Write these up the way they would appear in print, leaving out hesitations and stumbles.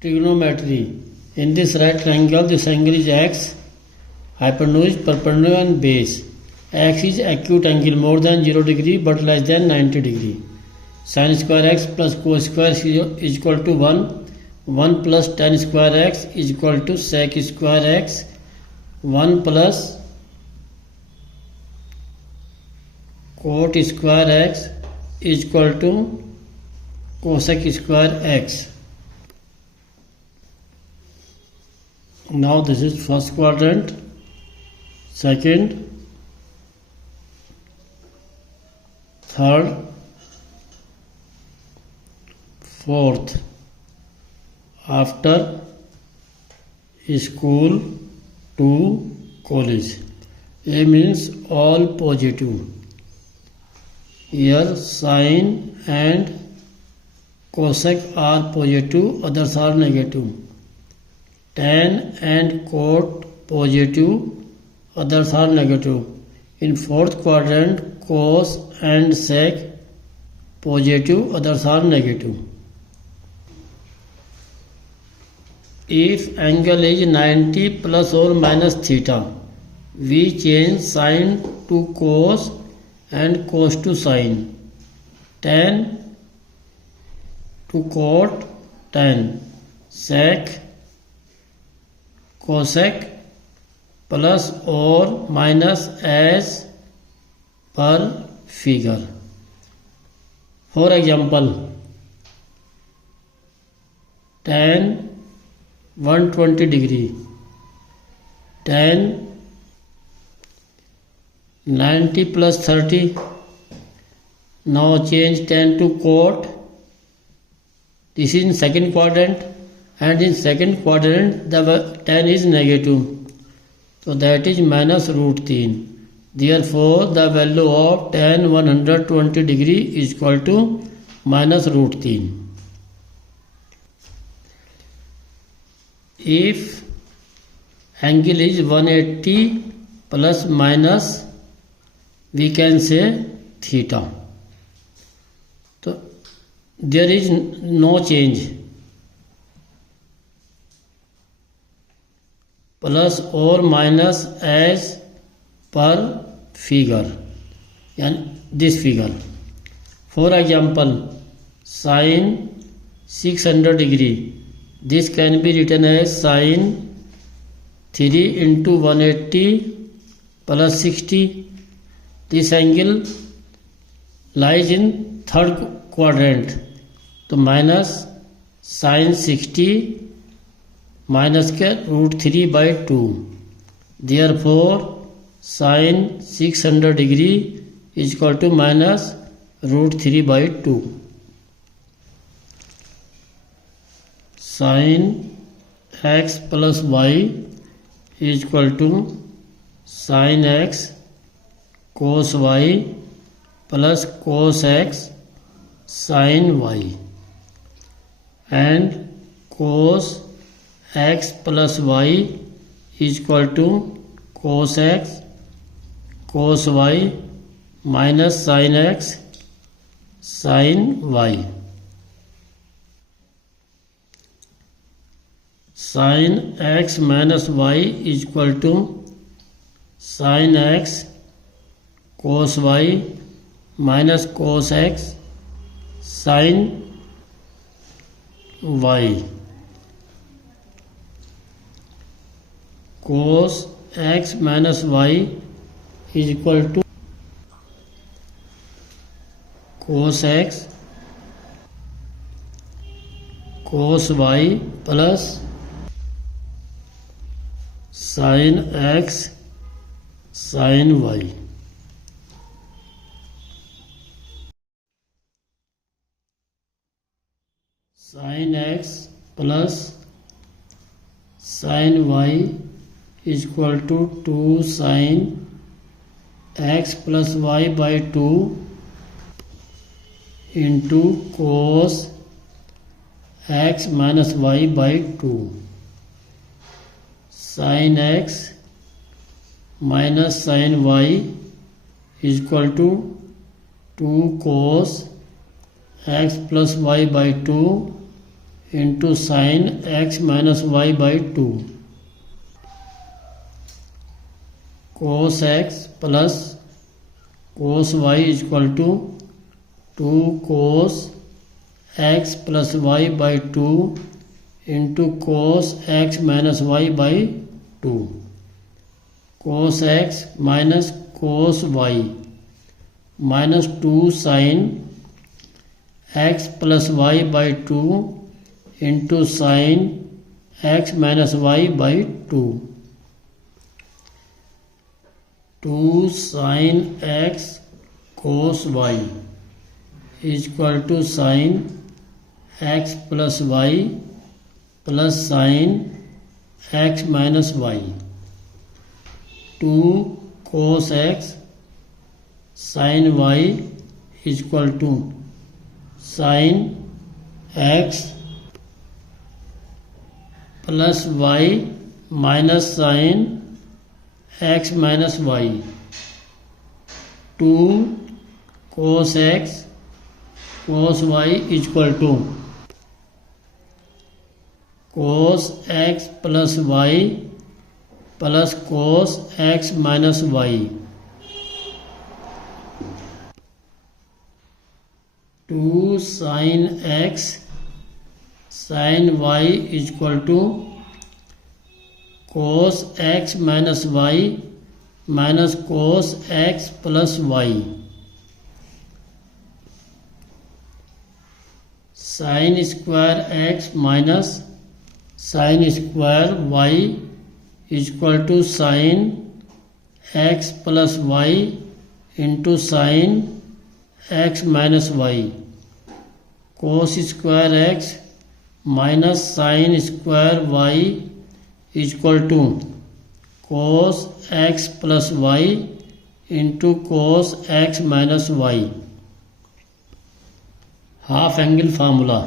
Trigonometry. In this right triangle, this angle is x, hypotenuse, perpendicular and base. X is acute angle more than 0 degree but less than 90 degree. Sin square x plus cos square is equal to 1. 1 plus tan square x is equal to sec square x. 1 plus cot square x is equal to cosec square x. Now this is first quadrant, second, third, fourth. After school to college. A means all positive. Here sin and cosec are positive, others are negative. Tan and cot positive, others are negative. In fourth quadrant, cos and sec positive, others are negative. If angle is 90 plus or minus theta, we change sin to cos and cos to sin. Tan to cot, tan. Sec, cosec plus or minus as per figure. For example, tan 120 degree, tan 90 plus 30. Now change tan to cot. This is in second quadrant, and in second quadrant the tan is negative, so that is minus root 3. Therefore the value of tan 120 degree is equal to minus root 3. If angle is 180 plus minus, we can say theta. So there is no change. Plus or minus as per figure, and this figure. For example, sin 600 degree. This can be written as sin 3 into 180 plus 60. This angle lies in third quadrant. So minus sin 60 minus के root 3 by 2. Therefore sin 600 degree is equal to minus root 3 by 2. Sin x plus y is equal to sin x cos y plus cos x sin y, and cos x plus y is equal to cos x cos y minus sin x sin y. Sin x minus y is equal to sin x cos y minus cos x sin y. Cos x minus y is equal to cos x cos y plus sin x sin y. Sin x plus sin y is equal to 2 sin x plus y by 2 into cos x minus y by 2. Sin x minus sin y is equal to 2 cos x plus y by 2 into sin x minus y by 2. Cos x plus cos y is equal to 2 cos x plus y by 2 into cos x minus y by 2. Cos x minus cos y minus 2 sin x plus y by 2 into sin x minus y by 2. 2 sin x cos y is equal to sin x plus y plus sin x minus y. 2 cos x sin y is equal to sin x plus y minus sin x minus y. 2 cos x cos y is equal to cos x plus y plus cos x minus y. 2 sin x sin y is equal to cos x minus y minus cos x plus y. Sin square x minus sin square y is equal to sin x plus y into sin x minus y. Cos square x minus sin square y is equal to cos x plus y into cos x minus y. Half angle formula.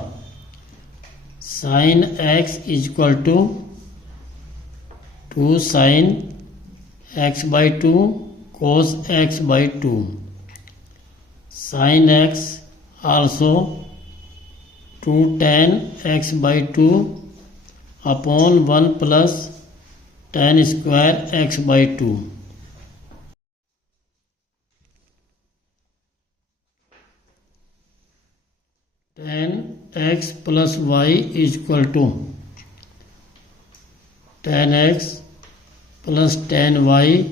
Sin x is equal to 2 sin x by 2 cos x by 2. Sin x also 2 tan x by 2 upon 1 plus tan square x by 2. Tan x plus y is equal to tan x plus tan y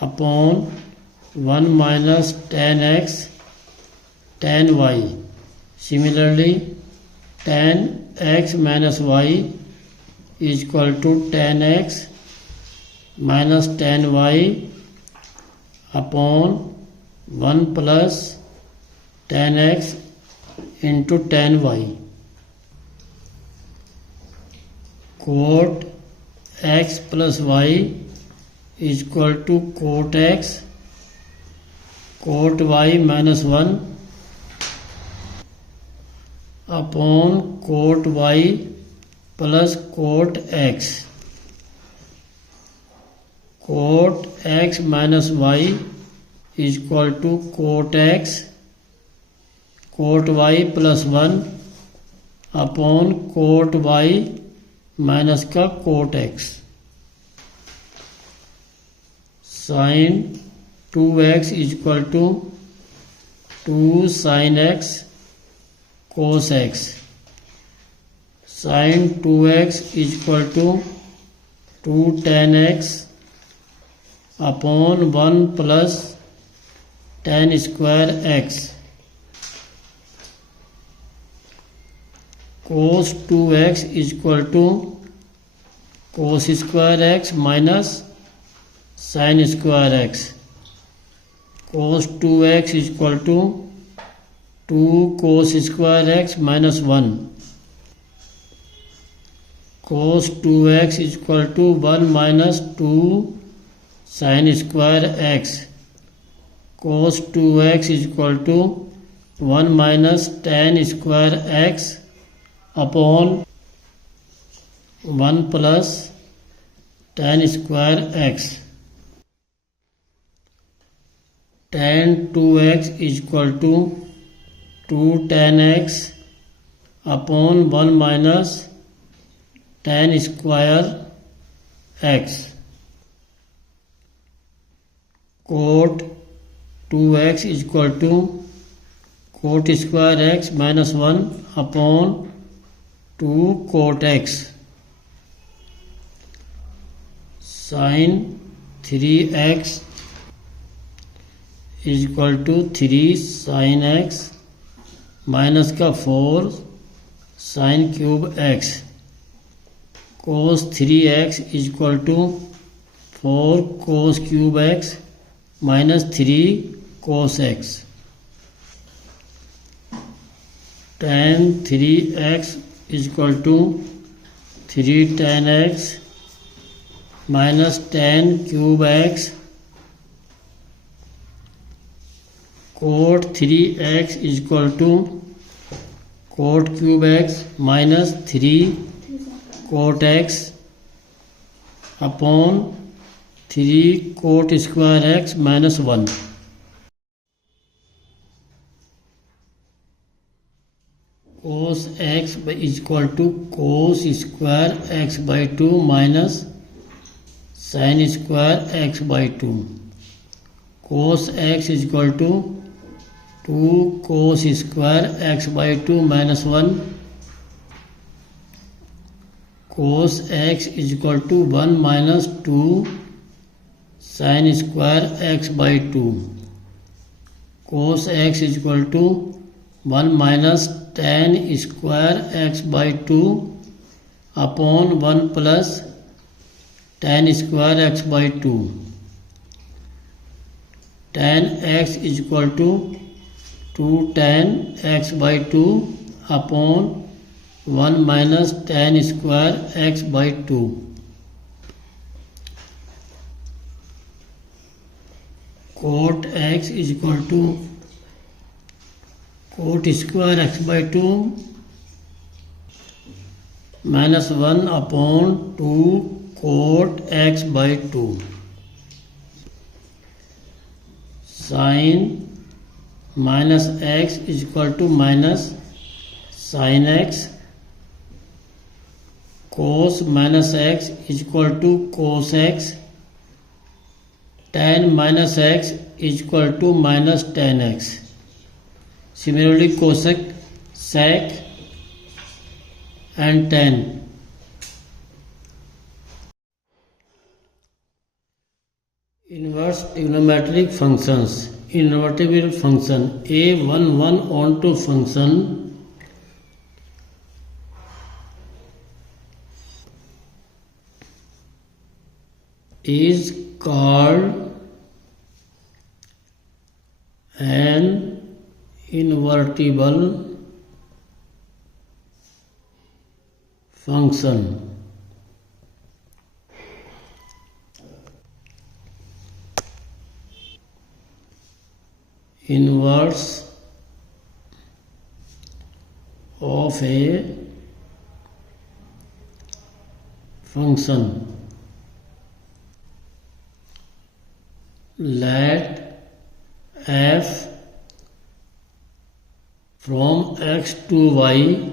upon 1 minus tan x tan y. Similarly, tan x minus y is equal to tan x minus tan y upon 1 plus tan x into tan y. Cot x plus y is equal to cot x cot y minus 1 upon cot y plus cot x. Cot x minus y is equal to cot x cot y plus 1 upon cot y minus का cot x. Sin 2x is equal to 2 sin x cos x. Sin 2x is equal to 2 tan x upon 1 plus tan square x. Cos 2x is equal to cos square x minus sin square x. Cos 2x is equal to 2 cos square x minus 1. Cos 2x is equal to 1 minus 2 sin square x. Cos 2x is equal to 1 minus tan square x upon 1 plus tan square x. Tan 2x is equal to 2 tan x upon 1 minus tan square x. Cot 2x is equal to cot square x minus 1 upon 2 cot x. Sin 3x is equal to 3 sin x minus का 4 sin cube x. cos 3x is equal to 4 cos cube x minus 3 cos x. tan 3x is equal to 3 tan x minus tan cube x. cot 3x is equal to cot cube x minus 3 cot x upon 3 cot square x minus 1. Cos x is equal to cos square x by 2 minus sin square x by 2. Cos x is equal to 2 cos square x by 2 minus 1. Cos x is equal to 1 minus 2 sin square x by 2. Cos x is equal to 1 minus tan square x by 2 upon 1 plus tan square x by 2. Tan x is equal to 2 tan x by 2 upon 1 minus tan square x by 2. Cot x is equal to cot square x by 2 minus 1 upon 2 cot x by 2. Sin minus x is equal to minus sin x. Cos minus x is equal to cos x. Tan minus x is equal to minus tan x. Similarly, cosec, sec and tan. Inverse trigonometric functions. Invertible function a11 onto function is called an invertible function. Inverse of a function. Let f from x to y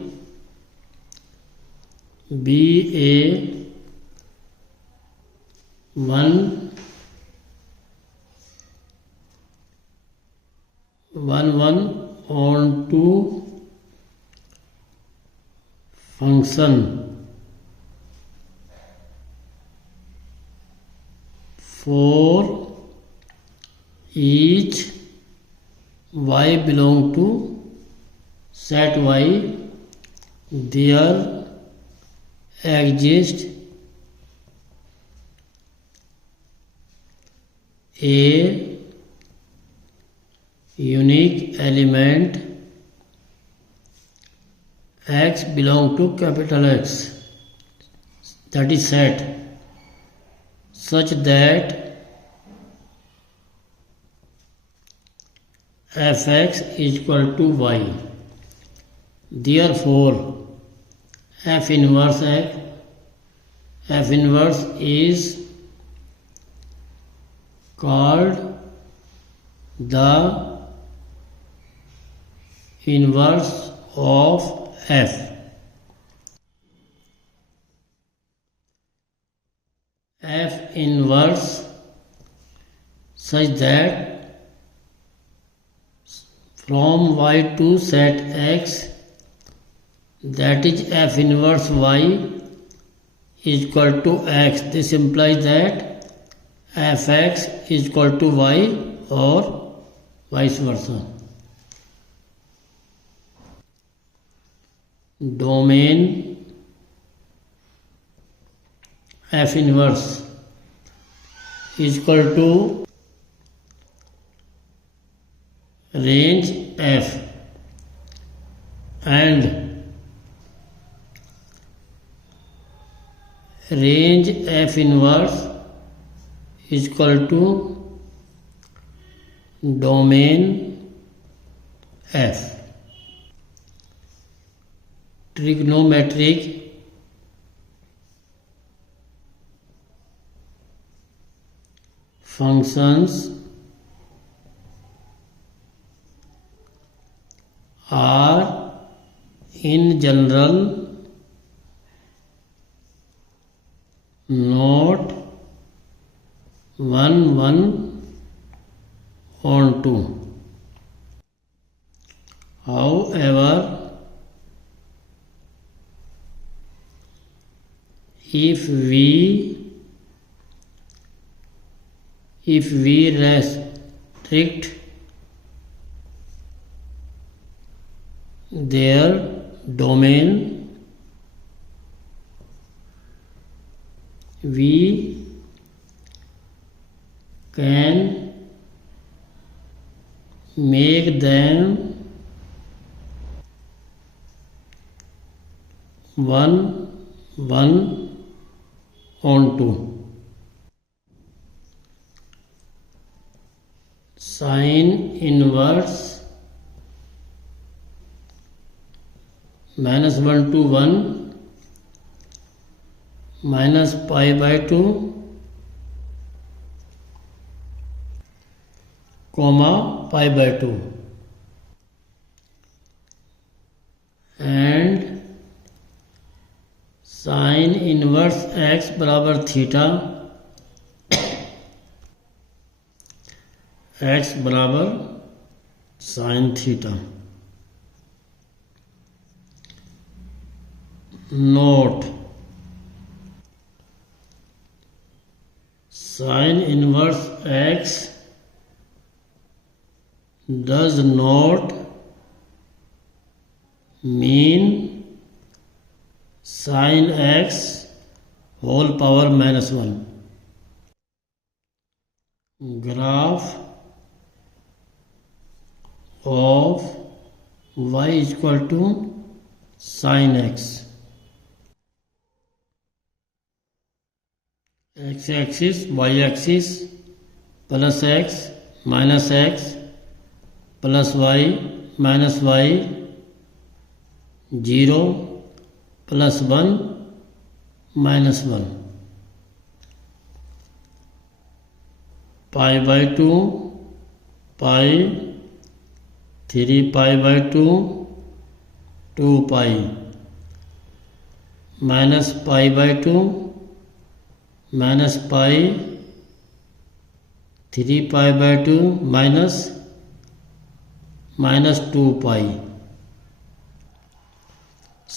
be a 1 onto function for each y belong to set y. There exists a unique element x belong to capital X, that is set, such that fx is equal to y. Therefore, f inverse is called the inverse of f. F inverse such that from y to set x, that is f inverse y is equal to x. This implies that fx is equal to y or vice versa. Domain f inverse is equal to range f, and range f inverse is equal to domain f. Trigonometric functions are in general not 1/1 However, if we restrict their domain, we can make them 1/1. Sine inverse -1 to 1 minus pi by 2 comma pi by 2, and sine inverse x बराबर theta, x बराबर sine theta. Note: sine inverse x does not mean sin x whole power -1. Graph of y is equal to sin x. X-axis, y-axis, plus x, minus x, plus y, minus y, 0, plus 1, minus 1. Pi by 2, pi, 3 pi by 2, 2 pi, minus pi by 2, minus pi, 3 pi by 2, minus 2 pi.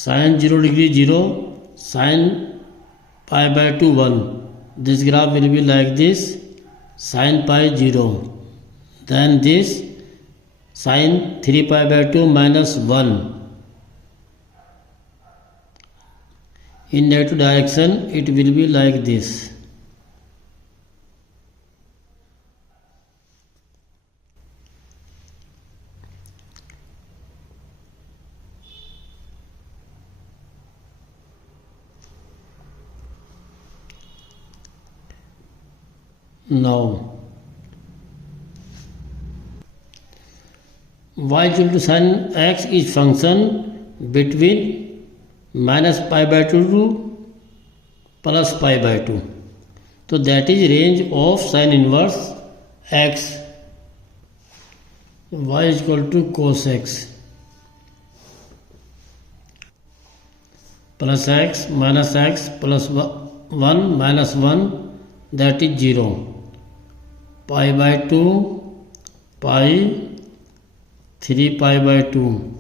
Sin 0 degree 0, sin pi by 2 1. This graph will be like this, sin pi 0. Then this sin 3 pi by 2 minus 1. In negative direction, it will be like this. Now, y equal to sin x is function between minus pi by 2 to plus pi by 2. So that is range of sin inverse x. Y is equal to cos x. plus x plus 1 minus 1, that is 0. Pi by 2, pi, 3 pi by 2.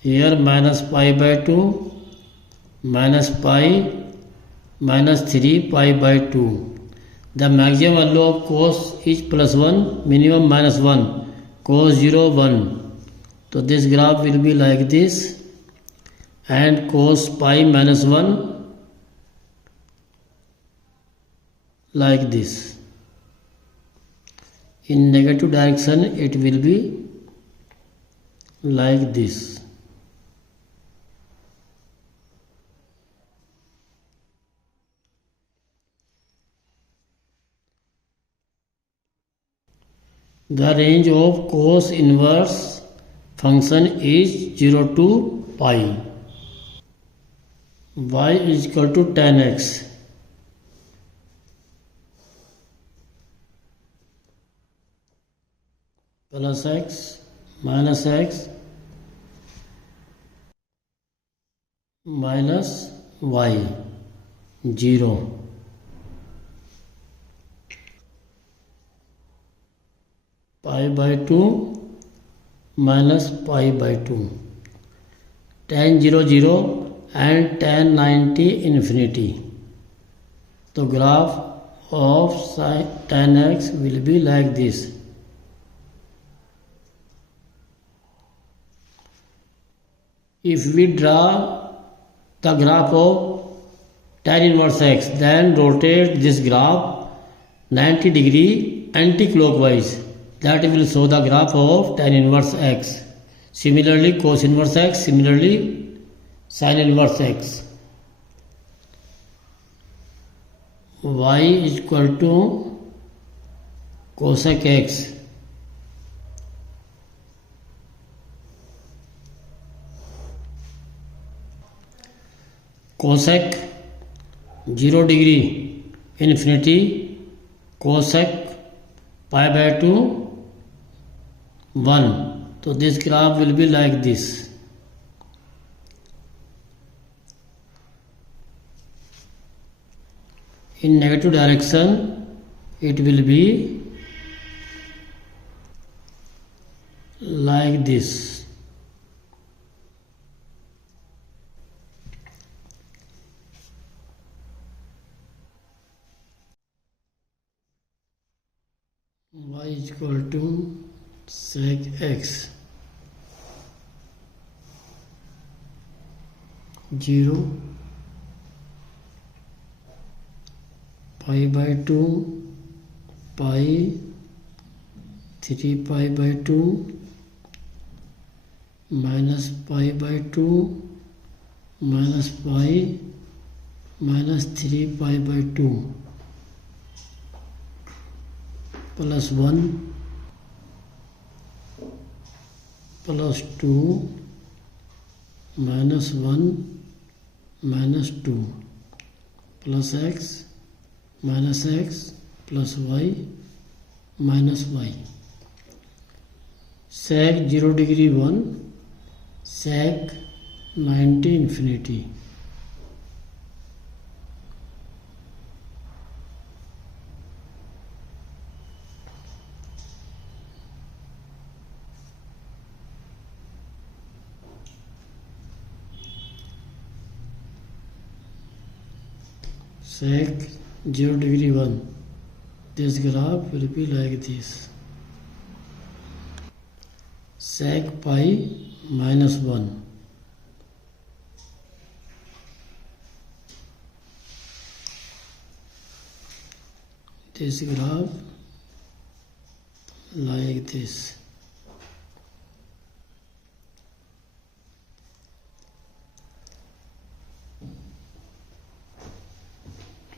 Here minus pi by 2, minus pi, minus 3 pi by 2. The maximum value of cos is plus 1, minimum minus 1. Cos 0, 1. So this graph will be like this, and cos pi minus 1 like this. In negative direction it will be like this. The range of cos inverse function is 0 to pi. Y is equal to tan x. Plus x minus x minus y, 0. Pi by 2 minus pi by 2. Tan 0, 0 and tan 90 infinity. The graph of tan x will be like this. If we draw the graph of tan inverse x, then rotate this graph 90 degree anti-clockwise. That will show the graph of tan inverse x. Similarly cos inverse x, similarly sin inverse x. Y is equal to cosec x. Cosec 0 degree infinity, cosec pi by 2 1. So this graph will be like this. In negative direction it will be like this. Y is equal to sec x, 0 pi by 2 pi, 3 pi by 2 minus pi by 2 minus pi minus 3 pi by 2 plus 1 plus 2 minus 1 minus 2 plus x minus x plus y minus y. Sec 0 degree 1, sec 90 infinity. Sec 0 degree 1. This graph will be like this. Sec pi minus 1. This graph like this.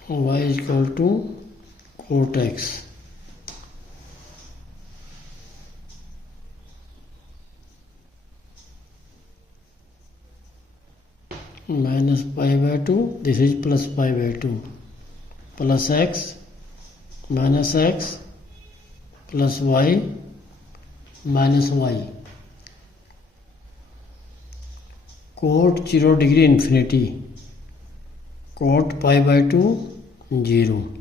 Y is equal to cot x. Minus pi by 2, this is plus pi by 2, plus x minus x plus y minus y. cot 0 degree infinity, cot pi by 2 0.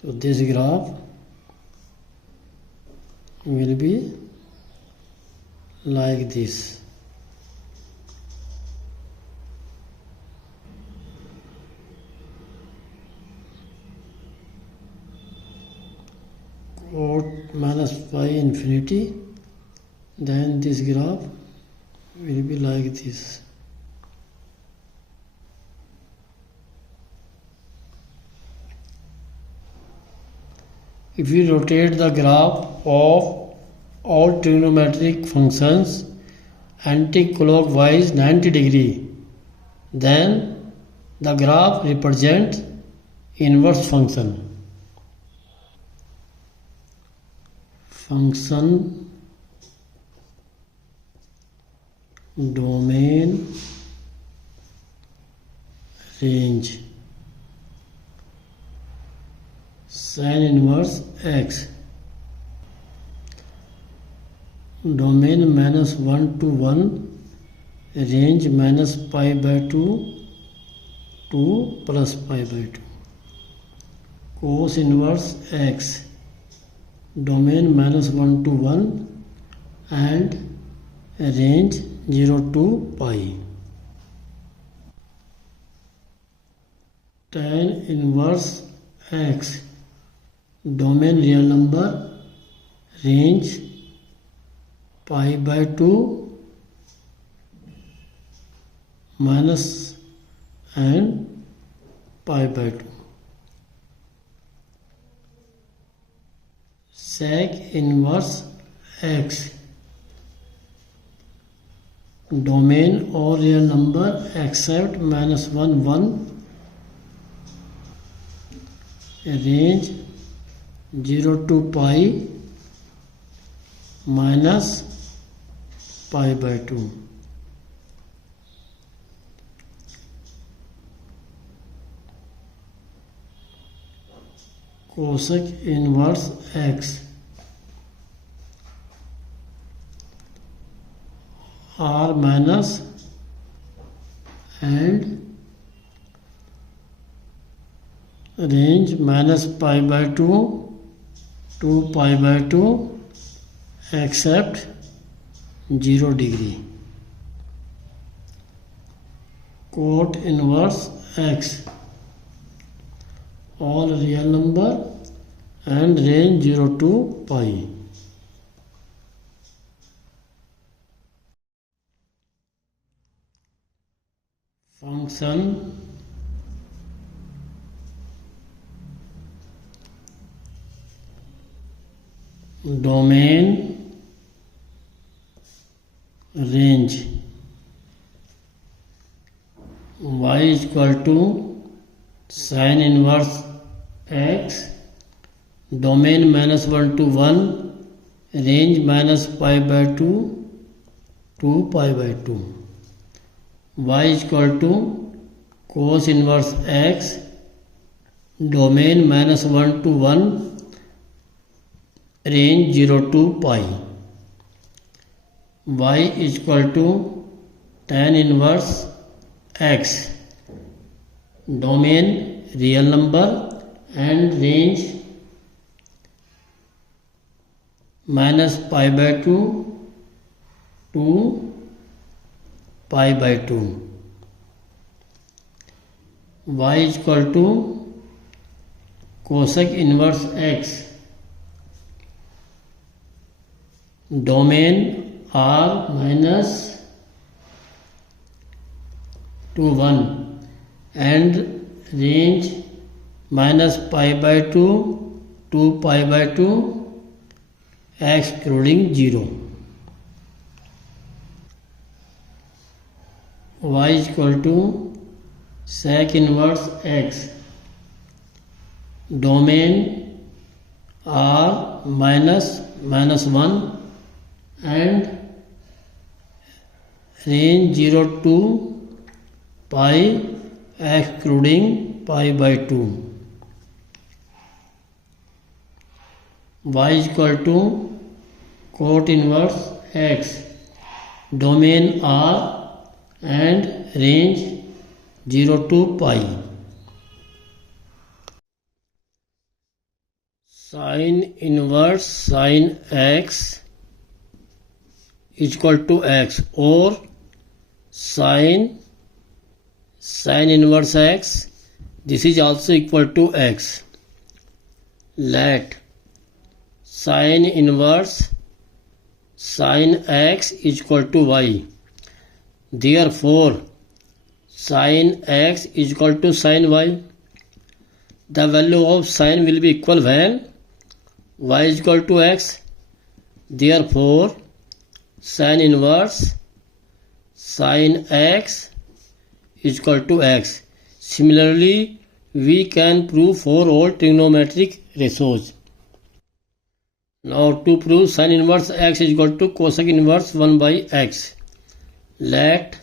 So this graph will be like this. Cot minus pi infinity, then this graph will be like this. If we rotate the graph of all trigonometric functions anti-clockwise 90 degree, then the graph represents inverse function. Function domain range sin inverse x, domain minus 1 to 1, range minus pi by 2 to plus pi by 2, cos inverse x, domain minus 1 to 1 and range 0 to pi, tan inverse x, domain real number, range pi by 2 minus and pi by 2, sec inverse x, domain or real number except minus 1 1, range 0 to pi minus pi by 2, cosec inverse x, r minus and range minus pi by 2 to pi by 2 except 0 degree, cot inverse x, all real number and range 0 to pi. Function domain range y is equal to sin inverse x, domain minus 1 to 1, range minus pi by 2 to pi by 2, y is equal to cos inverse x, domain minus 1 to 1, range 0 to pi, y is equal to tan inverse x, domain real number and range minus pi by 2 to pi by 2, y is equal to cosec inverse x, domain r minus to 1 and range minus pi by 2 to pi by 2 excluding 0, y is equal to sec inverse x, domain r minus 1 and range 0 to pi excluding pi by 2, y is equal to cot inverse x, domain r and range 0 to pi. Sine inverse sine x is equal to x, or sine inverse x, this is also equal to x. Let sine inverse sine x is equal to y. Therefore, sine x is equal to sine y. The value of sine will be equal when y is equal to x. Therefore, sine inverse sine x is equal to x. Similarly, we can prove for all trigonometric ratios. Now, to prove sine inverse x is equal to cosec inverse 1 by x, let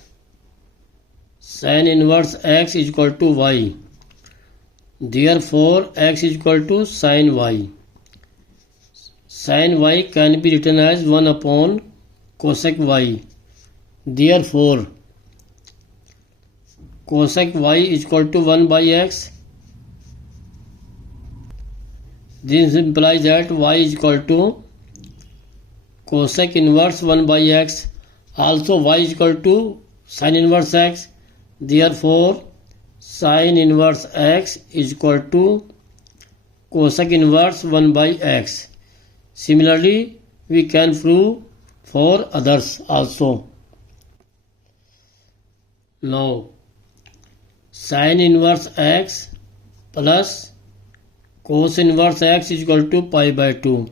sine inverse x is equal to y. Therefore, x is equal to sine y. Sine y can be written as 1 upon cosec y. Therefore, cosec y is equal to 1 by x. This implies that y is equal to cosec inverse 1 by x. Also, y is equal to sine inverse x. Therefore, sine inverse x is equal to cosec inverse 1 by x. Similarly, we can prove for others also. Now, sine inverse x plus cos inverse x is equal to pi by 2.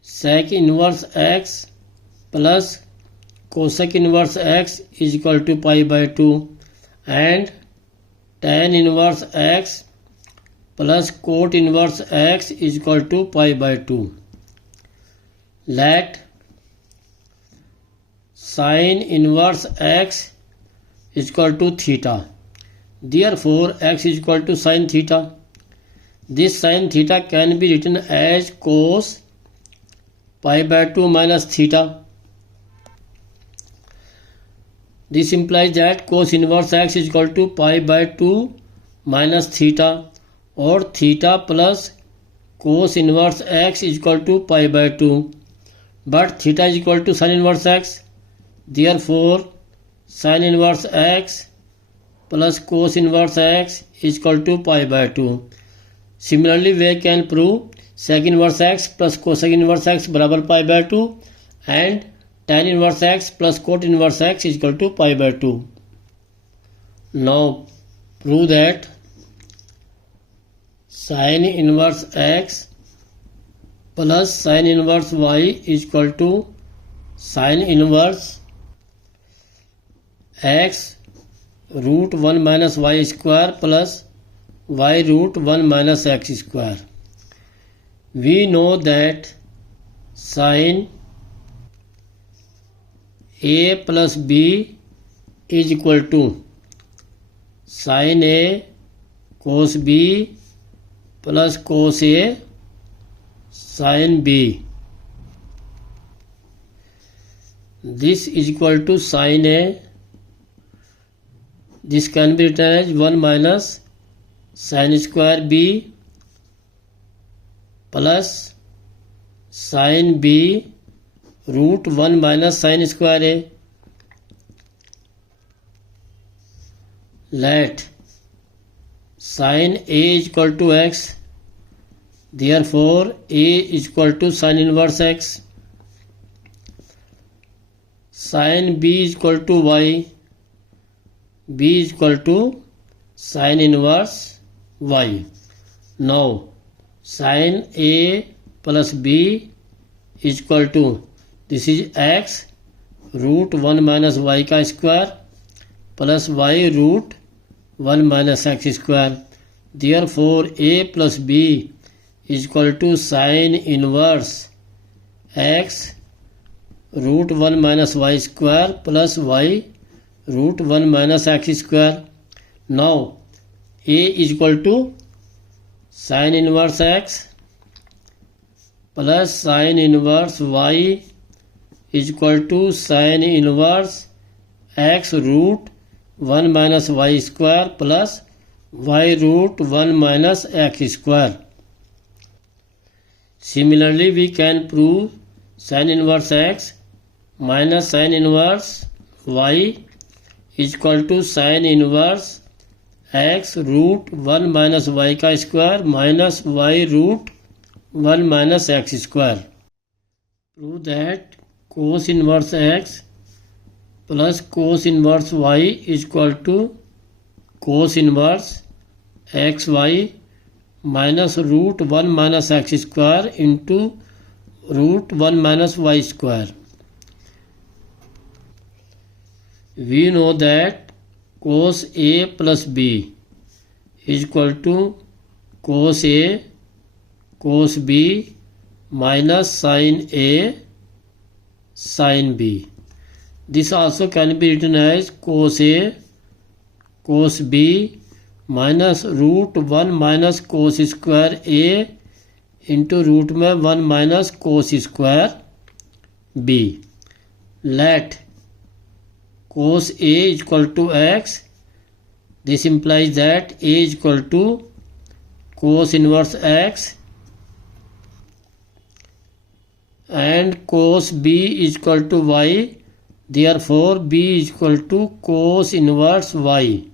Sec inverse x plus cosec inverse x is equal to pi by 2, and tan inverse x plus cot inverse x is equal to pi by 2. Let sine inverse x is equal to theta. Therefore, x is equal to sine theta. This sine theta can be written as cos pi by 2 minus theta. This implies that cos inverse x is equal to pi by 2 minus theta, or theta plus cos inverse x is equal to pi by 2. But theta is equal to sine inverse x. Therefore, sine inverse x plus cos inverse x is equal to pi by 2. Similarly, we can prove sec inverse x plus cosec inverse x बराबर pi by 2, and tan inverse x plus cot inverse x is equal to pi by 2. Now, prove that sine inverse x plus sine inverse y is equal to sine inverse x root 1 minus y square plus y root 1 minus x square. We know that sine a plus b is equal to sine a cos b plus cos a sine b. This is equal to sine a. This can be written as 1 minus sine square b plus sine b root 1 minus sine square a. Let sine a is equal to x. Therefore, a is equal to sine inverse x. Sine b is equal to y. B is equal to sine inverse y. Now, sine a plus b is equal to, this is x root 1 minus y का square plus y root 1 minus x square. Therefore, a plus b is equal to sine inverse x root 1 minus y square plus y root 1 minus x square. Now, a is equal to sine inverse x plus sine inverse y is equal to sine inverse x root 1 minus y square plus y root 1 minus x square. Similarly, we can prove sin inverse x minus sin inverse y is equal to sin inverse x root 1 minus y का square minus y root 1 minus x square. Prove that cos inverse x plus cos inverse y is equal to cos inverse xy minus root 1 minus x square into root 1 minus y square. We know that cos A plus B is equal to cos A cos B minus sin A sin B. This also can be written as cos A cos B minus root 1 minus cos square A into root में 1 minus cos square B. Let cos A is equal to x. This implies that A is equal to cos inverse x and cos B is equal to y. Therefore, B is equal to cos inverse y.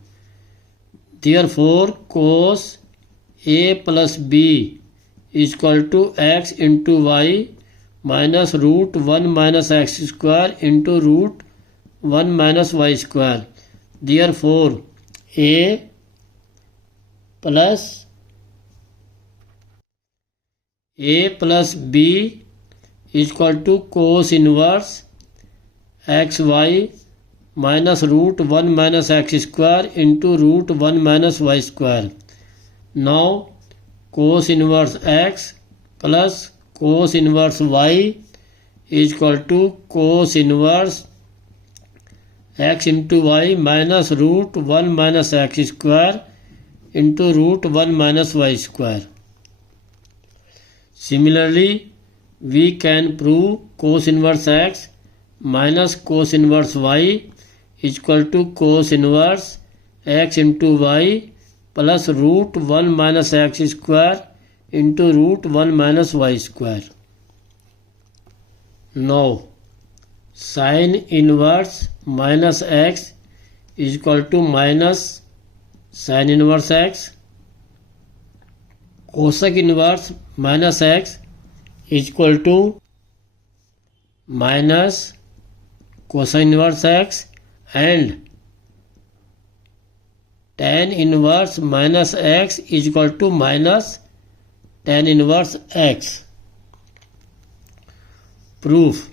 Therefore, cos A plus B is equal to x into y minus root 1 minus x square into root 1 minus y square. Therefore, A plus B is equal to cos inverse xy minus root 1 minus x square into root 1 minus y square. Now, cos inverse x plus cos inverse y is equal to cos inverse x into y minus root 1 minus x square into root 1 minus y square. Similarly, we can prove cos inverse x minus cos inverse y is equal to cos inverse x into y plus root 1 minus x square into root 1 minus y square. Now, sin inverse minus x is equal to minus sin inverse x. Cosec inverse minus x is equal to minus cosine inverse x and tan inverse minus x is equal to minus tan inverse x. Proof.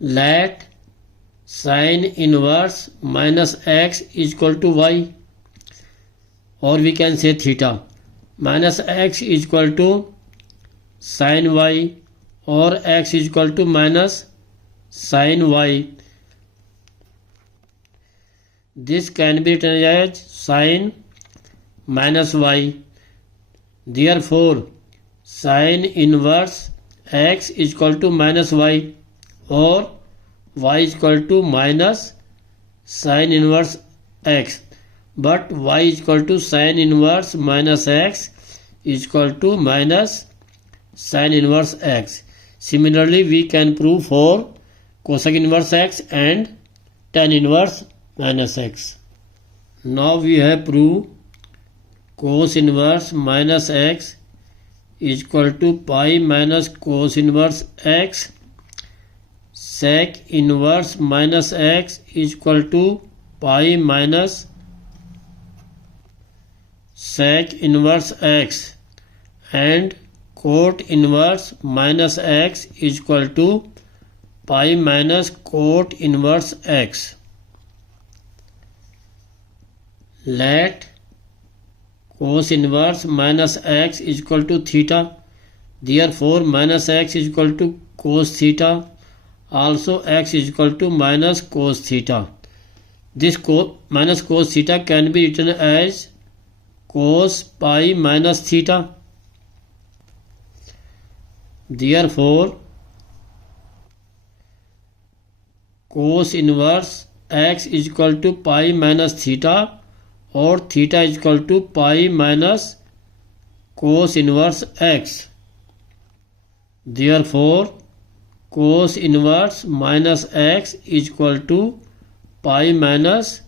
Let sin inverse minus x is equal to y, or we can say theta, minus x is equal to sin y, or x is equal to minus sin y. This can be written as sin minus y. Therefore, sin inverse x is equal to minus y, or y is equal to minus sin inverse x. But y is equal to sin inverse minus x is equal to minus sin inverse x. Similarly, we can prove for cosec inverse x and tan inverse minus x. Now we have proved cos inverse minus x is equal to pi minus cos inverse x. Sec inverse minus x is equal to pi minus sec inverse x, and cot inverse minus x is equal to pi minus cot inverse x. Let cos inverse minus x is equal to theta. Therefore, minus x is equal to cos theta. Also, x is equal to minus cos theta. This minus cos theta can be written as cos pi minus theta. Therefore, cos inverse x is equal to pi minus theta or theta is equal to pi minus cos inverse x. Therefore, cos inverse minus x is equal to pi minus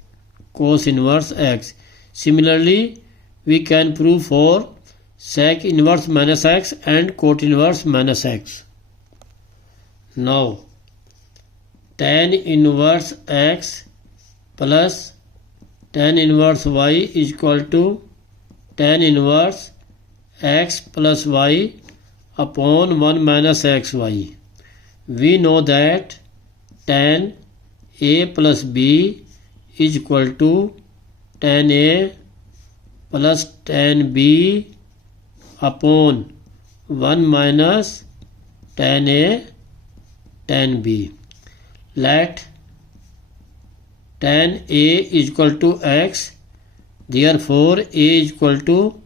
cos inverse x. Similarly, we can prove for sec inverse minus x and cot inverse minus x. Now, tan inverse x plus tan inverse y is equal to tan inverse x plus y upon 1 minus xy. We know that tan a plus b is equal to tan a plus tan b upon 1 minus tan a tan b. Let tan a is equal to x, therefore a is equal to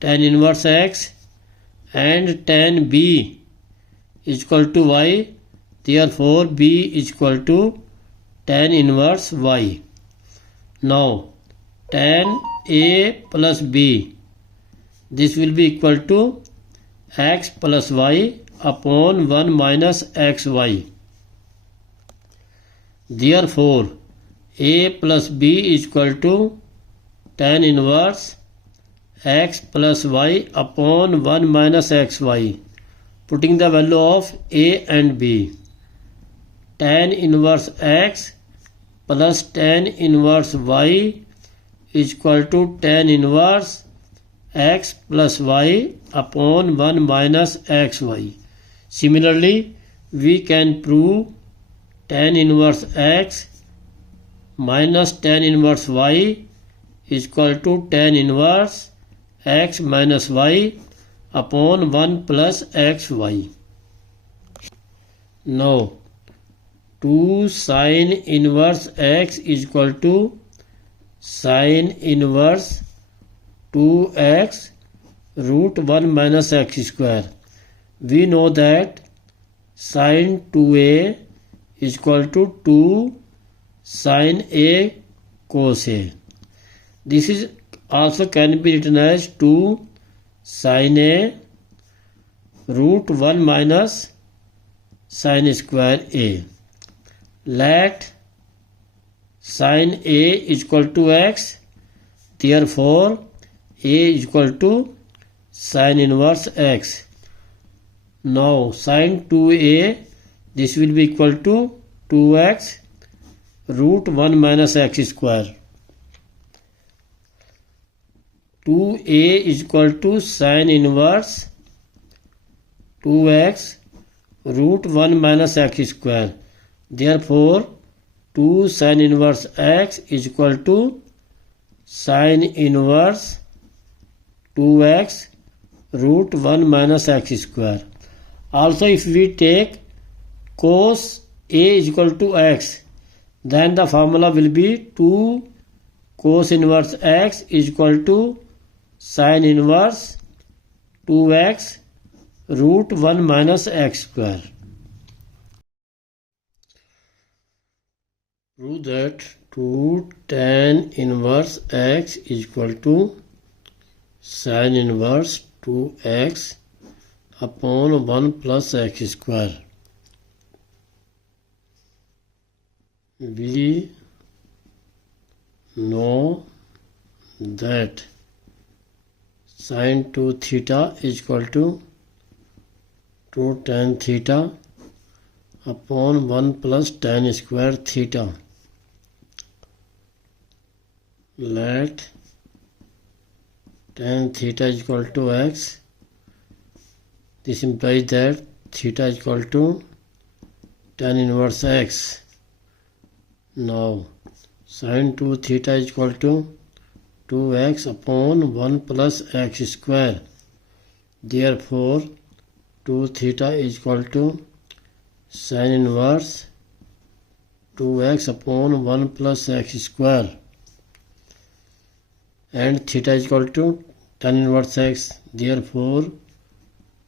tan inverse x, and tan b is equal to y, therefore b is equal to tan inverse y. Now tan a plus b, this will be equal to x plus y upon 1 minus xy. Therefore a plus b is equal to tan inverse x plus y upon 1 minus xy. Putting the value of a and b, tan inverse x plus tan inverse y is equal to tan inverse x plus y upon 1 minus xy. Similarly, we can prove tan inverse x minus tan inverse y is equal to tan inverse x minus y upon 1 plus xy. Now, 2 sin inverse x is equal to sin inverse 2x root 1 minus x square. We know that sin 2a is equal to 2 sin a cos a. This is also can be written as 2 sin a root 1 minus sin square a. Let sin a is equal to x, therefore a is equal to sin inverse x. Now sin 2a, this will be equal to 2x root 1 minus x square. 2a is equal to sin inverse 2x root 1 minus x square. Therefore, 2 sin inverse x is equal to sin inverse 2x root 1 minus x square. Also, if we take cos a is equal to x, then the formula will be 2 cos inverse x is equal to sin inverse 2x root 1 minus x square. Prove that 2 tan inverse x is equal to sin inverse 2x upon 1 plus x square. We know that sin 2 theta is equal to 2 tan theta upon 1 plus tan square theta. Let tan theta is equal to x. This implies that theta is equal to tan inverse x. Now, sin 2 theta is equal to 2x upon 1 plus x square. Therefore, 2 theta is equal to sin inverse 2x upon 1 plus x square. And theta is equal to tan inverse x. Therefore,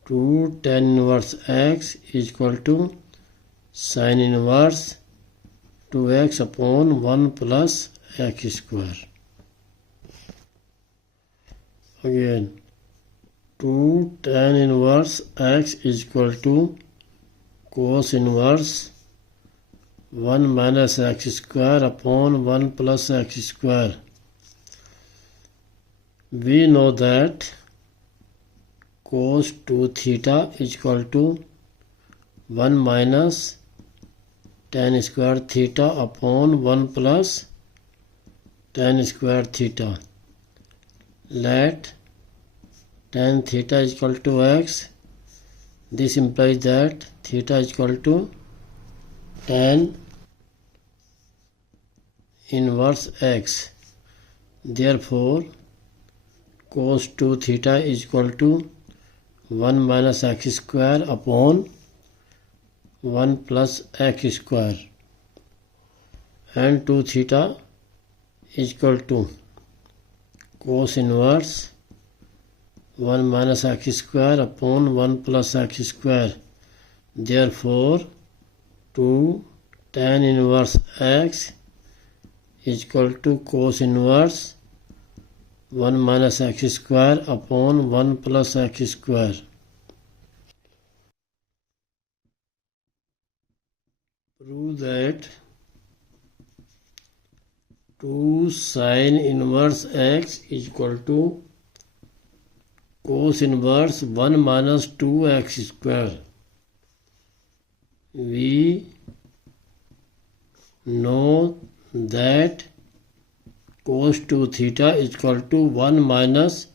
2 tan inverse x is equal to sin inverse 2x upon 1 plus x square. Again, 2 tan inverse x is equal to cos inverse 1 minus x square upon 1 plus x square. We know that cos 2 theta is equal to 1 minus tan square theta upon 1 plus tan square theta. Let tan theta is equal to x. This implies that theta is equal to tan inverse x. Therefore, cos 2 theta is equal to 1 minus x square upon 1 plus x square, and 2 theta is equal to cos inverse 1 minus x square upon 1 plus x square. Therefore, 2 tan inverse x is equal to cos inverse 1 minus x square upon 1 plus x square. Prove that 2 sin inverse x is equal to cos inverse 1 minus 2x square. We know that cos 2 theta is equal to 1 minus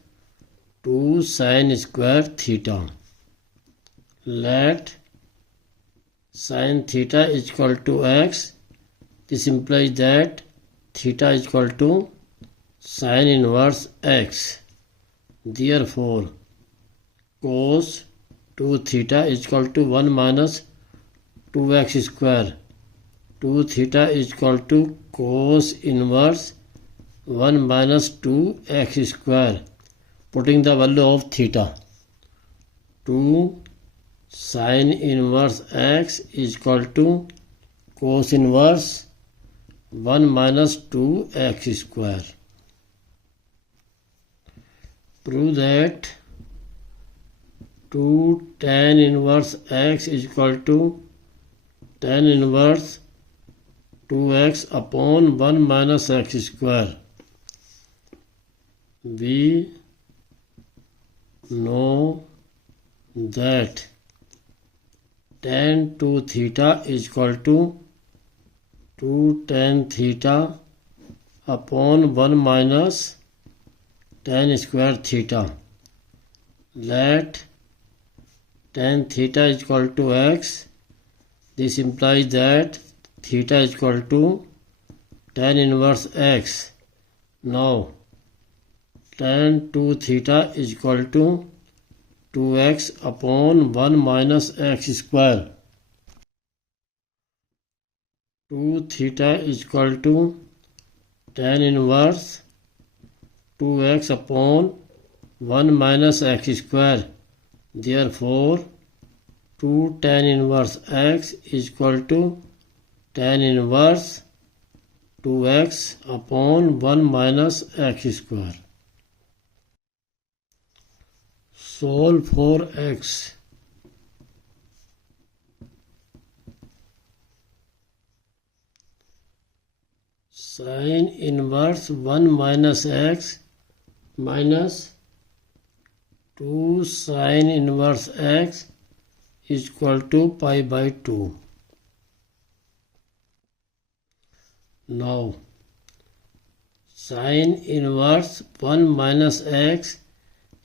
2 sin square theta. Let sin theta is equal to x. This implies that theta is equal to sin inverse x. Therefore, cos 2 theta is equal to 1 minus 2x square. 2 theta is equal to cos inverse 1 minus 2x square. Putting the value of theta. 2 sin inverse x is equal to cos inverse 1 minus 2x square. Prove that 2 tan inverse x is equal to tan inverse 2x upon 1 minus x square. We know that tan 2 theta is equal to 2 tan theta upon 1 minus tan square theta. Let tan theta is equal to x. This implies that theta is equal to tan inverse x. Now, tan 2 theta is equal to 2x upon 1 minus x square. 2 theta is equal to tan inverse 2x upon 1 minus x square. Therefore, 2 tan inverse x is equal to tan inverse 2x upon 1 minus x square. Solve for x. Sin inverse 1 minus x minus 2 sin inverse x is equal to pi by 2. Now, sin inverse 1 minus x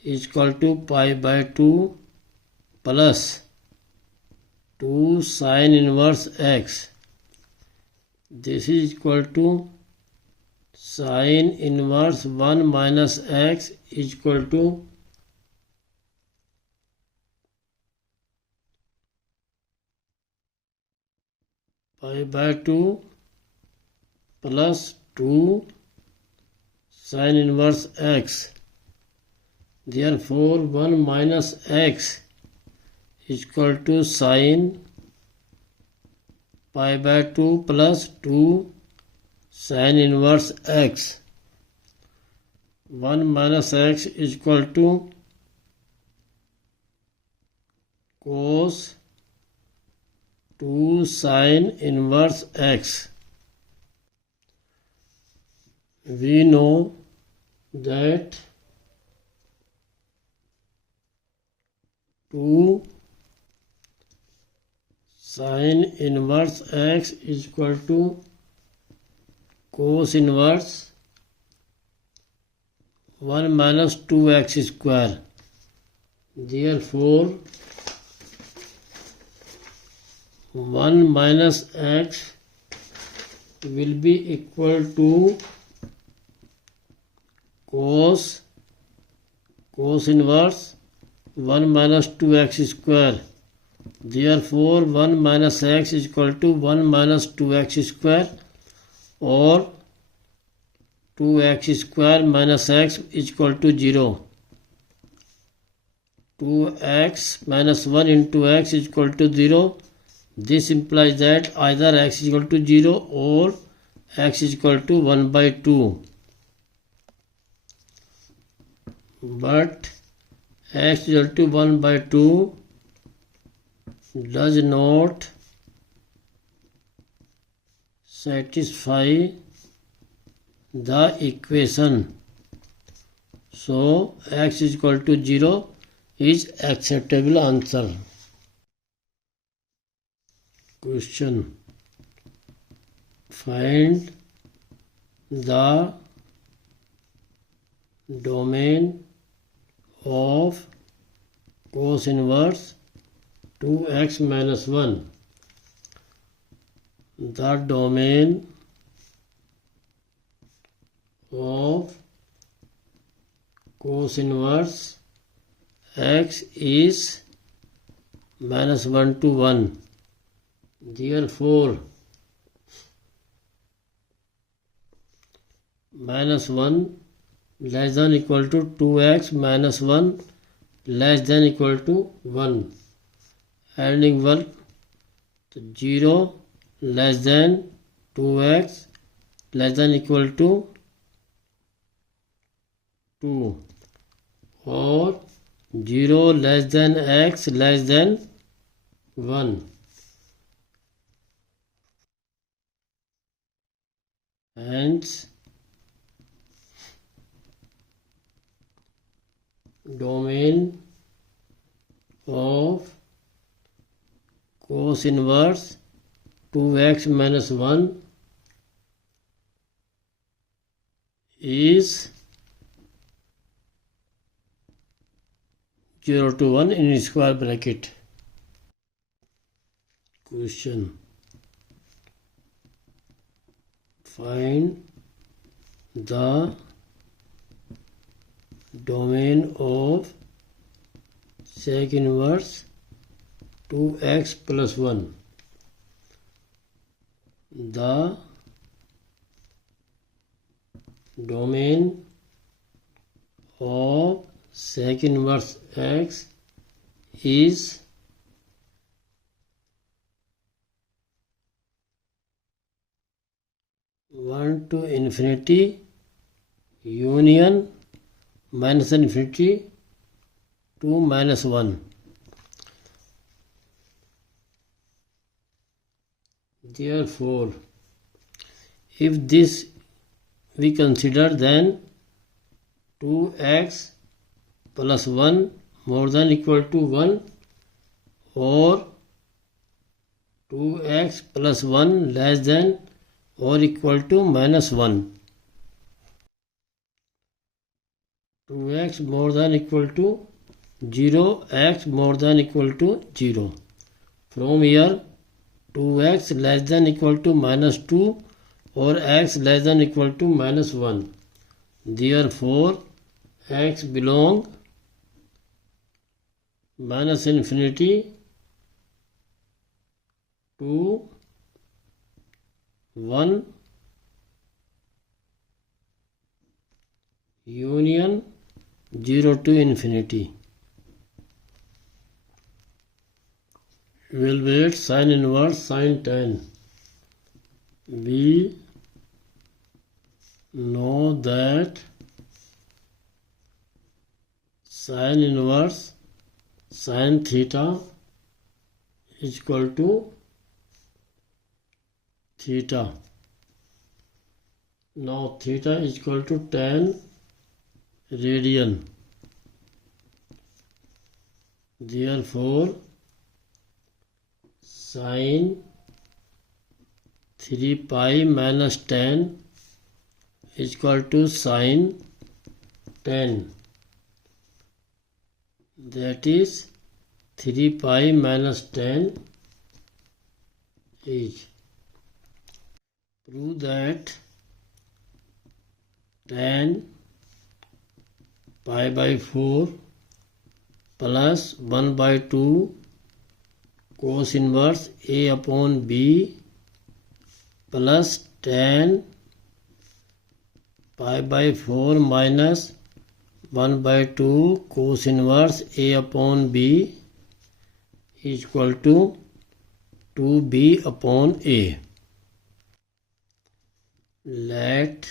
is equal to pi by 2 plus 2 sin inverse x. This is equal to sin inverse 1 minus x is equal to pi by 2 plus 2 sin inverse x. Therefore, 1 minus x is equal to sin pi by 2 plus 2 sin inverse x. 1 minus x is equal to cos 2 sin inverse x. We know that 2 sin inverse x is equal to cos inverse 1 minus 2x square. Therefore, 1 minus x will be equal to cos inverse 1 minus 2x square. Therefore, 1 minus x is equal to 1 minus 2x square, or 2x square minus x is equal to 0. 2x minus 1 into x is equal to 0. This implies that either x is equal to 0 or x is equal to 1 by 2. But x is equal to 1 by 2 does not satisfy the equation. So x is equal to 0 is acceptable answer. Question: find the domain of cos inverse 2x minus 1. The domain of cos inverse x is minus 1 to 1. Therefore, minus 1 less than equal to 2x minus 1 less than equal to 1. Adding 1, 0 less than 2x less than equal to 2, or 0 less than x less than 1. Hence, domain of cos inverse 2x minus 1 is 0 to 1 in square bracket. Question: find the domain of sec inverse 2x plus 1. The domain of sec inverse x is 1 to infinity union minus infinity to minus 1. Therefore, if this we consider, then 2x plus 1 more than equal to 1, or 2x plus 1 less than or equal to minus 1. 2x more than equal to 0, x more than equal to 0. From here, 2x less than equal to minus 2 or x less than equal to minus 1. Therefore, x belong minus infinity to 1 union 0 to infinity. Evaluate sin inverse sin tan. we know that sin inverse sin theta is equal to theta. Now theta is equal to tan radian. Therefore, sin 3 pi minus tan is equal to sin tan. That is 3 pi minus tan is. Prove that tan pi by 4 plus 1 by 2 cos inverse A upon B plus tan pi by 4 minus 1 by 2 cos inverse A upon B is equal to 2B upon A. Let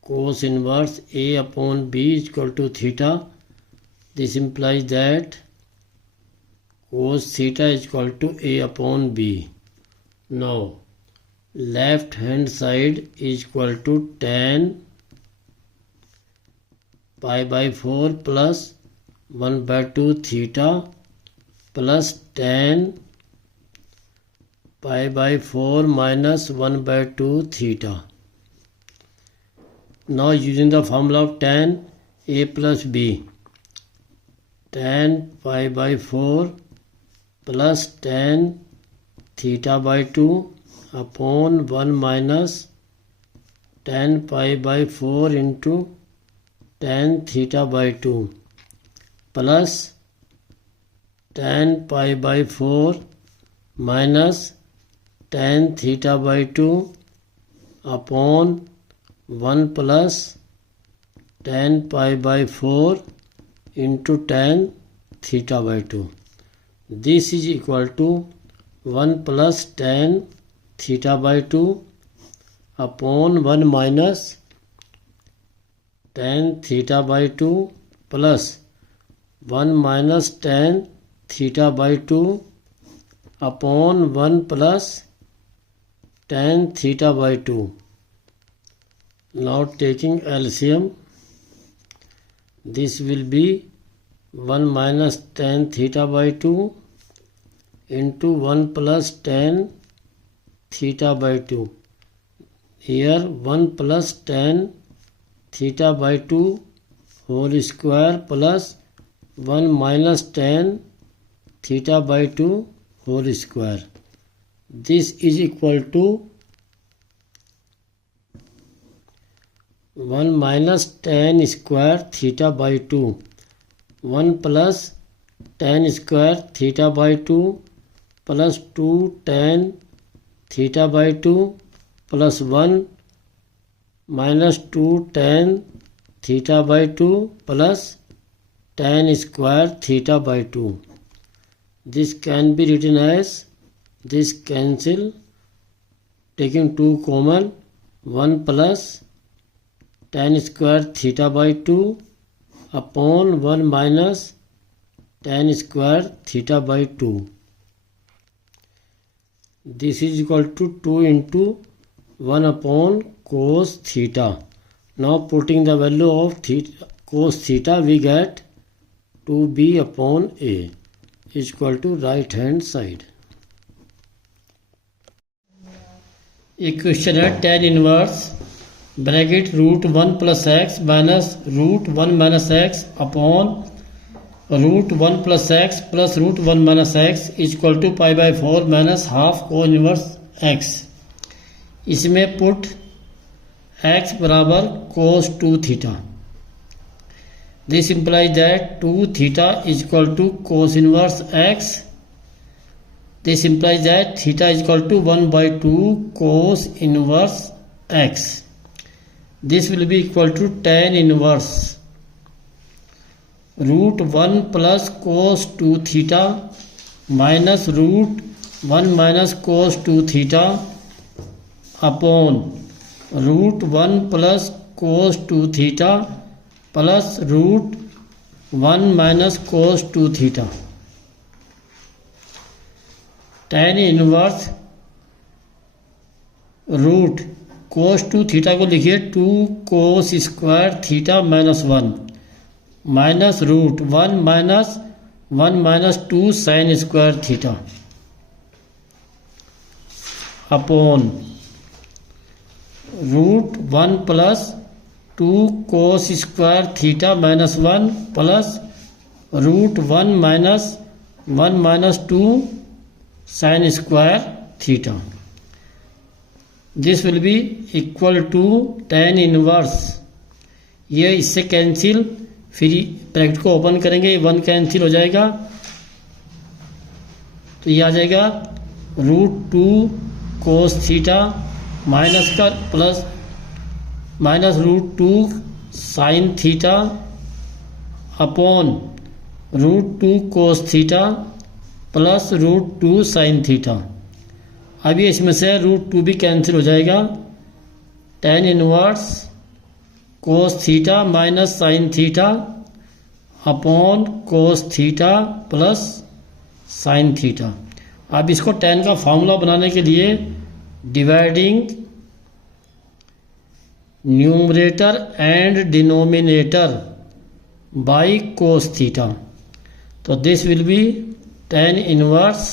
cos inverse A upon B is equal to theta. This implies that cos theta is equal to A upon B. Now, left hand side is equal to tan pi by 4 plus 1 by 2 theta plus tan pi by 4 minus 1 by 2 theta. Now using the formula of tan A plus B, tan pi by 4 plus tan theta by 2 upon 1 minus tan pi by 4 into tan theta by 2 plus tan pi by 4 minus tan theta by 2 upon 1 plus tan pi by 4 into tan theta by 2. This is equal to 1 plus tan theta by 2 upon 1 minus tan theta by 2 plus 1 minus tan theta by 2 upon 1 plus tan theta by 2. Now taking LCM, this will be 1 minus tan theta by 2 into 1 plus tan theta by 2. Here 1 plus tan theta by 2 whole square plus 1 minus tan theta by 2 whole square. This is equal to 1 minus tan square theta by 2, 1 plus tan square theta by 2 plus 2 tan theta by 2 plus 1 minus 2 tan theta by 2 plus tan square theta by 2. This can be written as, this cancel, taking 2 common, 1 plus tan square theta by 2 upon 1 minus tan square theta by 2. This is equal to 2 into 1 upon cos theta. Now putting the value of theta, cos theta, we get 2b upon A is equal to right hand side. Equation है tan inverse bracket root 1 plus x minus root 1 minus x upon root 1 plus x plus root 1 minus x is equal to pi by 4 minus half cos inverse x. इसमें put x बराबर cos 2 theta. This implies that 2 theta is equal to cos inverse x. This implies that theta is equal to 1/2 cos inverse x. This will be equal to tan inverse root 1 plus cos 2 theta minus root 1 minus cos 2 theta upon root 1 plus cos 2 theta plus root 1 minus cos 2 theta. tan inverse root cos 2 theta को लिखिए 2 cos square theta minus 1 minus root 1 minus 2 sine square theta upon root 1 plus 2 cos square theta minus 1 plus root 1 minus 2 sine square theta. This will be equal to tan inverse, ये इससे cancel, फिर bracket को open करेंगे 1 cancel हो जाएगा, तो ये आ जाएगा रूट 2 कोस थीटा माइनस का plus minus root 2 sine theta upon root 2 cos theta plus root 2 sine theta. अब ये इसमें से रूट 2 भी कैंसिल हो जाएगा, tan inverse cos theta minus sine theta upon cos theta plus sine theta. अब इसको tan का फॉर्मूला बनाने के लिए dividing numerator and denominator by cos theta, तो this will be tan inverse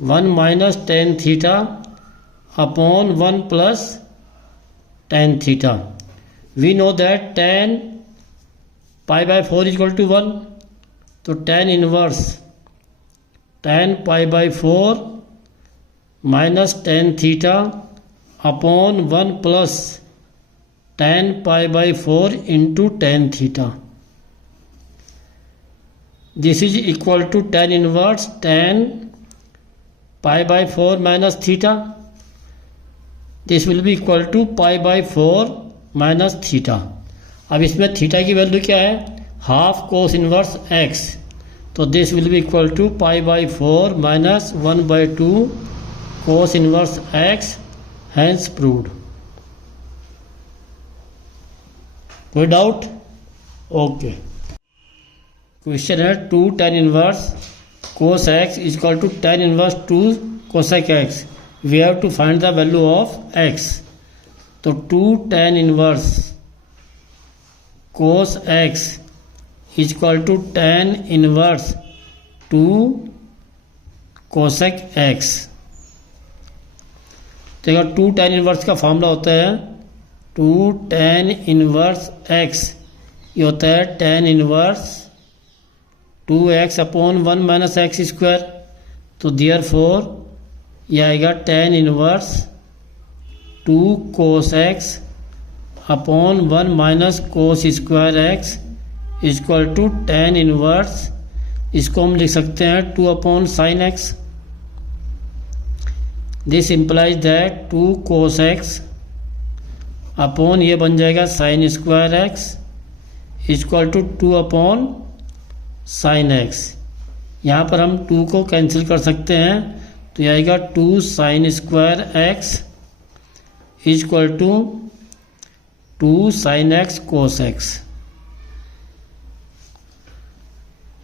1 minus tan theta upon 1 plus tan theta. We know that tan pi by 4 equal to 1, तो tan inverse tan pi by 4 minus tan theta upon 1 plus tan pi by 4 into tan theta. This is equal to tan inverse tan pi by 4 minus theta, this will be equal to pi by 4 minus theta. अब इसमें थीटा की value क्या है, half cos inverse x, तो this will be equal to pi by 4 minus 1 by 2 cos inverse x, hence proved. कोई doubt? Okay. Question है 2 tan inverse cos x is equal to tan inverse 2 cosec x. We have to find the value of x. तो 2 tan inverse cos x is equal to tan inverse 2 cosec x। देखो 2 tan inverse का formula होता है 2 tan inverse x, ये होता है tan inverse 2x upon 1 minus x square, तो therefore यह आएगा tan inverse 2 cos x upon 1 minus cos square x equal to tan inverse, इसको हम लिख सकते हैं 2 upon sine x. This implies that 2 cos x upon ये बन जाएगा sine square x equal to 2 upon sine x. यहाँ पर हम 2 को कैंसिल कर सकते हैं, तो यह आएगा 2 sine square x equal to 2 sine x cos x.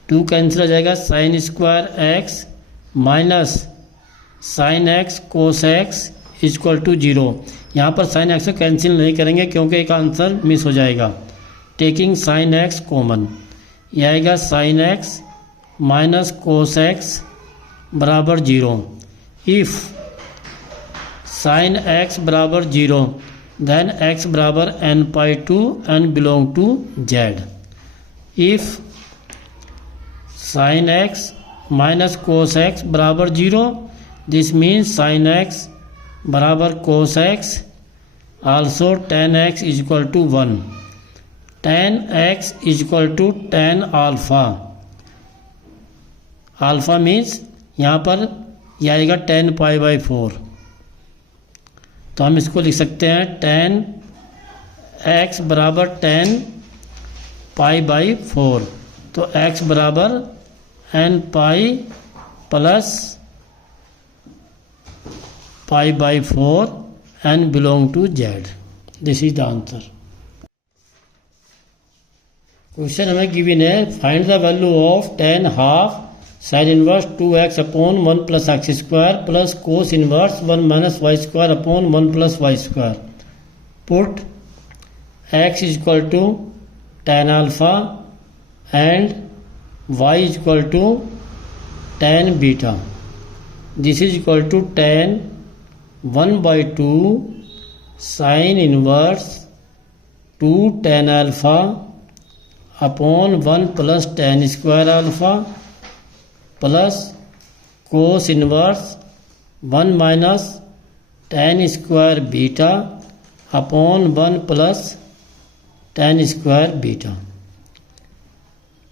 2 cancel हो जाएगा, sine square x minus sine x cos x equal to 0। यहाँ पर साइन एक्स को कैंसिल नहीं करेंगे क्योंकि एक आंसर मिस हो जाएगा। टेकिंग साइन एक्स कॉमन, यह आएगा sine x minus cos x बराबर 0। इफ साइन एक्स बराबर 0 देन एक्स बराबर n pi 2 n belong to z। If sine x minus cos x बराबर 0, दिस मीन्स साइन एक्स बराबर cos x, also tan x is equal to 1। tan x is equal to tan alpha, alpha means यहाँ पर यह आएगा tan pi by 4, तो हम इसको लिख सकते हैं tan x बराबर tan पाई बाई 4, तो x बराबर n pi plus pi by 4 and belong to Z. This is the answer. Question हमें गिवन है, find the value of tan half sine inverse 2x upon 1 plus x square plus cos inverse 1 minus y square upon 1 plus y square. Put x is equal to tan alpha and y is equal to tan beta. This is equal to tan 1/2 sine inverse 2 tan alpha upon 1 plus tan square alpha plus cos inverse 1 minus tan square beta upon 1 plus tan square beta.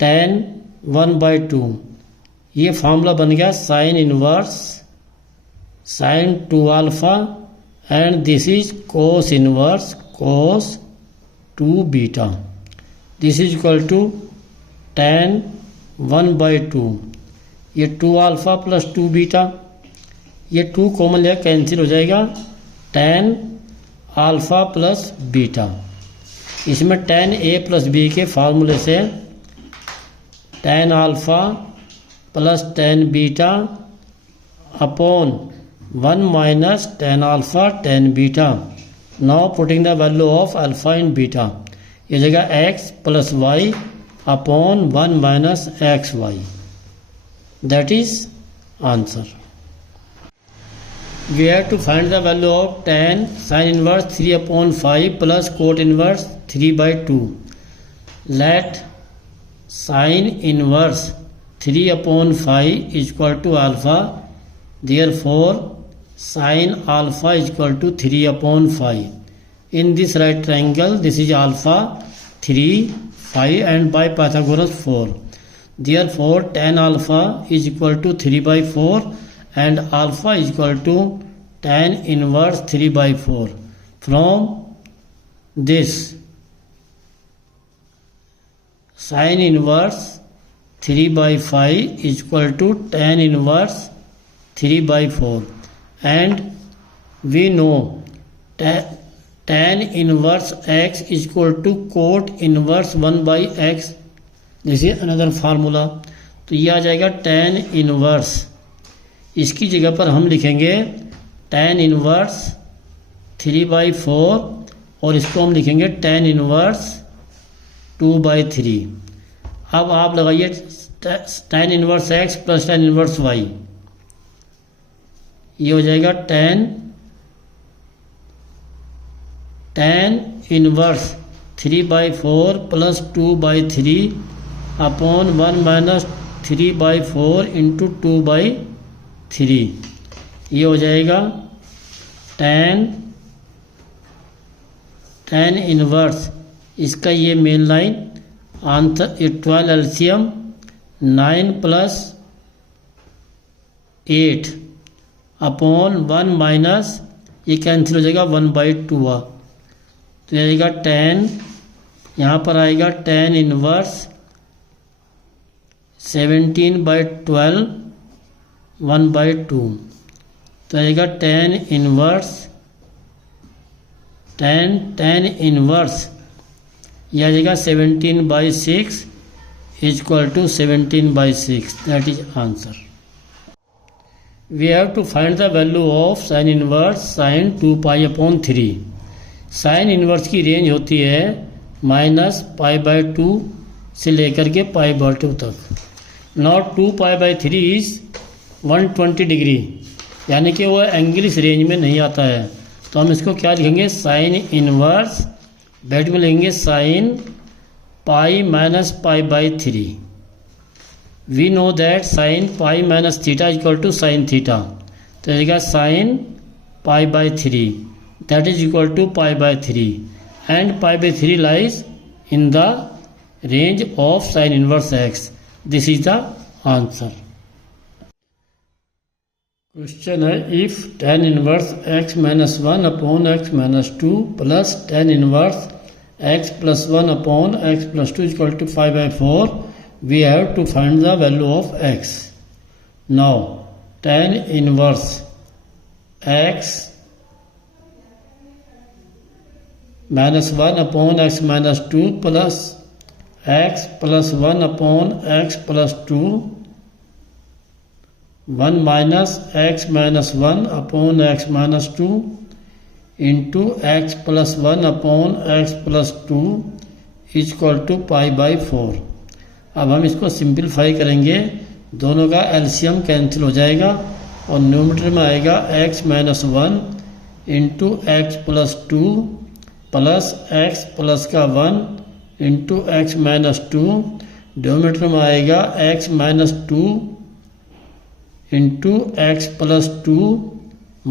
tan 1/2 ये formula बन गया sine inverse sine 2 alpha and this is cos inverse cos 2 beta. This is equal to tan 1/2. ये 2 alpha plus 2 beta, ये 2 common लिया cancel हो जाएगा, tan alpha plus beta. इसमें tan a plus b के फार्मूले से tan alpha plus tan beta upon 1 minus tan alpha tan beta. Now putting the value of alpha in beta. ये जगह x plus y upon 1 minus x y. That is answer. We have to find the value of tan sin inverse 3/5 plus cot inverse 3/2. Let sin inverse 3/5 is equal to alpha. Therefore, sin alpha is equal to 3/5. In this right triangle, this is alpha 3, 5 and by Pythagoras 4. Therefore, tan alpha is equal to 3/4 and alpha is equal to tan inverse 3/4. From this, sin inverse 3/5 is equal to tan inverse 3/4 and we know tan inverse x is equal to cot inverse 1/x. This is another formula. तो ये आ जाएगा tan inverse. इसकी जगह पर हम लिखेंगे tan inverse 3/4 और इसको हम लिखेंगे tan इनवर्स 2/3. अब आप लगाइए tan inverse x plus tan inverse y. ये हो जाएगा tan inverse 3/4 plus 2/3 upon 1 minus 3/4 into 2/3. ये हो जाएगा tan इनवर्स. इसका ये main line answer 12 LCM 9 plus 8 upon 1 minus ये कैंसिल हो जाएगा 1/2. तो आएगा tan, यहाँ पर आएगा tan इनवर्स 17/12 1/2. तो आएगा tan इनवर्स यह आ जाएगा 17/6 is equal to 17/6. That is answer. We have to find the value of sine inverse sine 2π/3. Sine inverse की रेंज होती है -π/2 से लेकर के π/2 तक. नॉट 2π/3 इज 120 डिग्री, यानी कि वो एंगल इस रेंज में नहीं आता है. तो हम इसको क्या लिखेंगे, साइन इनवर्स बैठ में लिखेंगे sine π-π/3. We know that sine π - theta is equal to sine theta. तो रहेगा sine π/3 that is equal to π/3 and π/3 lies in the range of sine inverse x. This is the answer. Question है, if tan inverse x - 1 upon x - 2 plus tan inverse x + 1 upon x + 2 equal to 5/4, we have to find the value of x. Now tan inverse x -1 upon x minus 2 plus x plus 1 upon x plus 2, 1 minus x minus 1 upon x minus 2 into x plus 1 upon x plus 2 is equal to pi by 4। अब हम इसको simplify करेंगे, दोनों का LCM cancel हो जाएगा और numerator में आएगा x minus 1 into x plus 2 plus x plus का 1 इंटू एक्स माइनस 2, डिनोमिनेटर में आएगा x minus 2 into x plus 2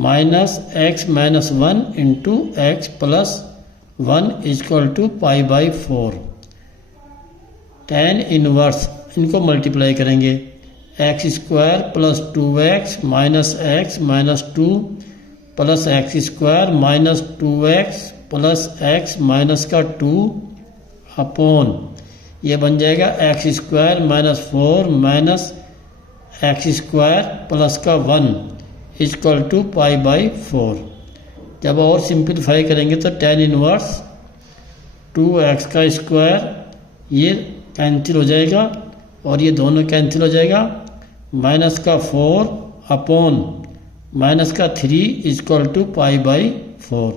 minus x minus 1 into x plus 1 is equal to pi by 4। tan inverse इनको multiply करेंगे, x square plus 2x minus x minus 2 plus x square minus 2x plus x minus का 2 upon ये बन जाएगा x square minus 4 minus x square plus का 1 is equal to pi by 4। जब और simplify करेंगे तो tan इनवर्स 2x का स्क्वायर ये कैंसिल हो जाएगा और ये दोनों कैंसिल हो जाएगा, माइनस का 4 अपॉन माइनस का 3 is equal to pi by 4।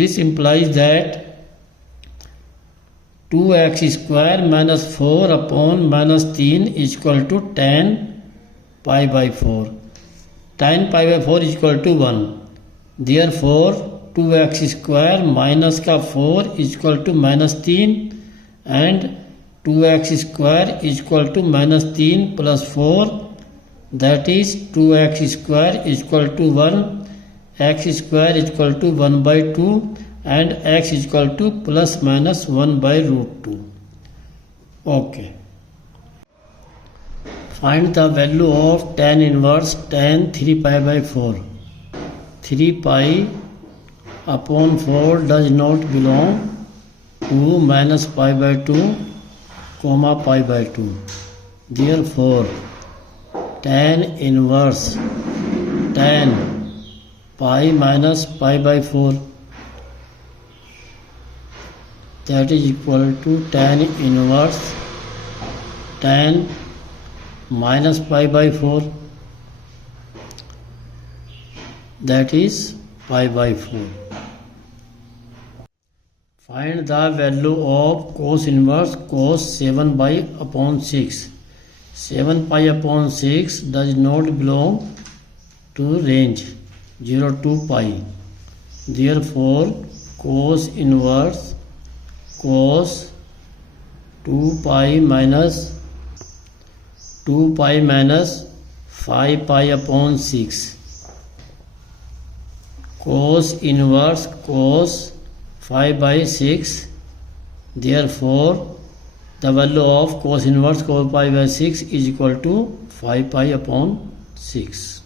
This implies that 2x square minus 4 upon minus 3 is equal to tan pi by 4। tan pi by 4 is equal to 1। Therefore 2x square minus का 4 is equal to minus 3 and 2x square is equal to minus 3 plus 4, that is 2x square is equal to 1, x square is equal to 1 by 2 and x is equal to plus minus 1 by root 2। Okay, find the value of tan inverse tan 3 pi by 4। 3 pi upon 4 does not belong to minus pi by 2 comma pi by 2. Therefore tan inverse tan pi minus pi by 4, that is equal to tan inverse tan minus pi by 4, that is pi by 4. Find the value of cos inverse cos 7 pi upon 6. 7 pi upon 6 does not belong to range 0 to pi. Therefore cos inverse cos 2 pi minus 5 pi upon 6, cos inverse cos 5 by 6, therefore the value of cos inverse cos pi by 6 is equal to 5 pi upon 6.